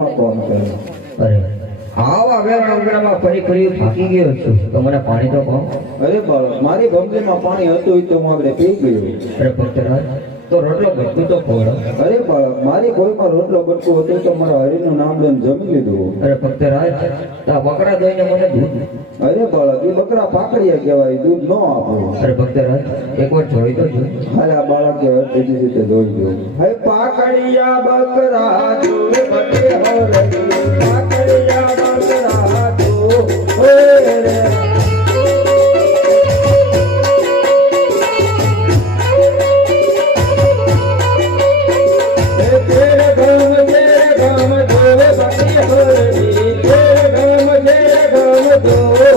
Phone કર્યો. અરે આવા વેરણ ઉગડામાં ફરી ફરી થાકી ગયો છું તો મને પાણી તો કહો. અરે બાળક, મારી ભમરીમાં પાણી હતું તો હું આપણે પી ગયો. અરે ભક્તરાજ તો રોટલો બટકું તો ખોડો. અરે બાળક, મારી કોઈમાં રોટલો બટકું હતું તો મારા હરિનું નામ લઈને જમી લીધું. અરે ભક્તરાજ તા બકરા દોઈને મને દૂધ. અરે બાળક, એ બકરા પાકડિયા કહેવાય, દૂધ ન આપો. અરે ભક્તરાજ એકવાર જોઈ તો જો. હાલે આ બાળક કે તેની રીતે જોઈ ગયો. હે પાકડિયા બકરા જોવે બટે હરજી, પાકડિયા બકરા જો ઓય રે. तेरे गम जोवे बटी हरजी, तेरे गम जोवे.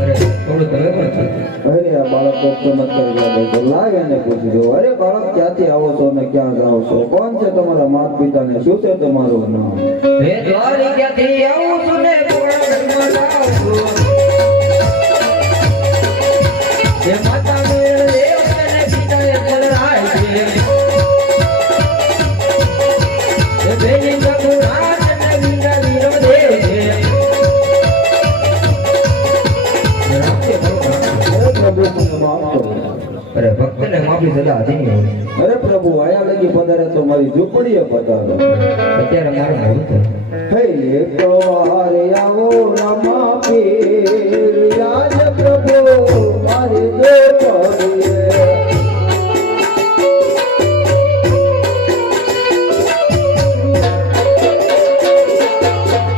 અરે થોડું તમે પણ છો. અરે આ બાળક તો ચમત્કાર યાદ હતો. લાવ એને પૂછી દો. અરે બાળક, ક્યાંથી આવો છો ને ક્યાં જાઓ છો? કોણ છે તમારા માતા પિતા ને શું છે તમારું નામ? હે દ્વારિકાથી આવું છું ને પોળામાં જાઉં છું. હે માતા મેળ દેવ અને પિતાએ બલરાય છે. હે બેની ગંગુરાજ અને વીરા વીરો દેવ છે. અરે પ્રભુ, મને માફ કરો. અરે ભક્તને માફી સદા હતી નહીં હોય. અરે પ્રભુ, આયા લગી પધારે તો મારી ઝૂંપડીએ પધારો. અત્યારે મારું મોડું થયું. હે એક વાર આવો રમા પીર, યાદ પ્રભુ મારી ઝૂંપડીએ.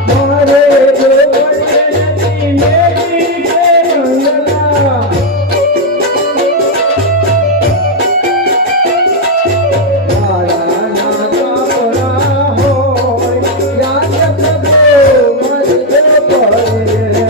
મારે ઝૂંપડીએ નથી મેરી કે અંગના. મારા ના કાપડા હોય, યાદ પ્રભુ મારી ઝૂંપડીએ.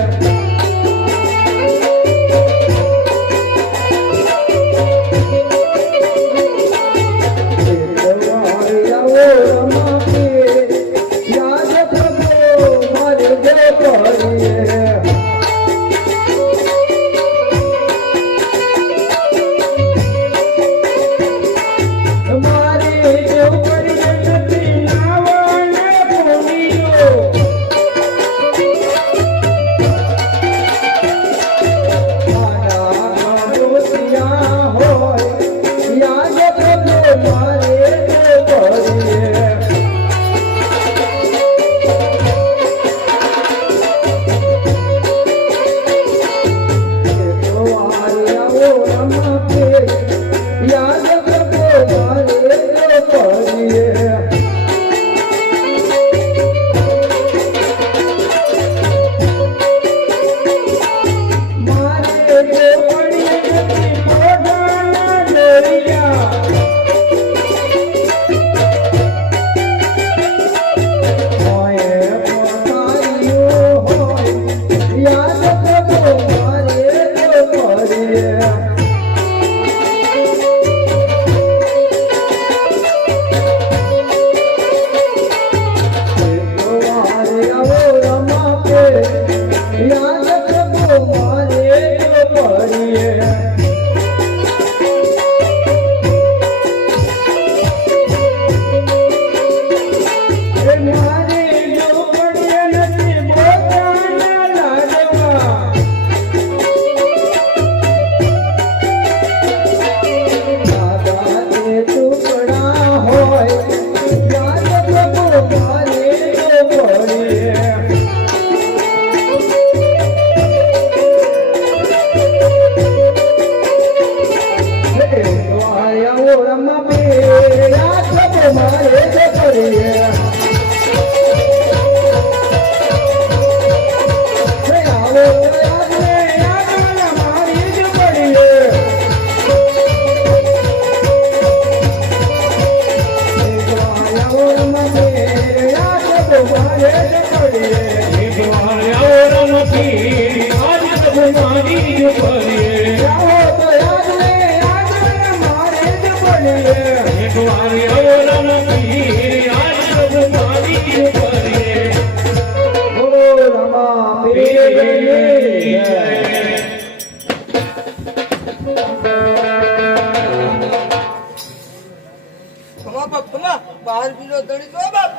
ખમા બાપ ખમા બહાર પીલો ધણી જો બાપ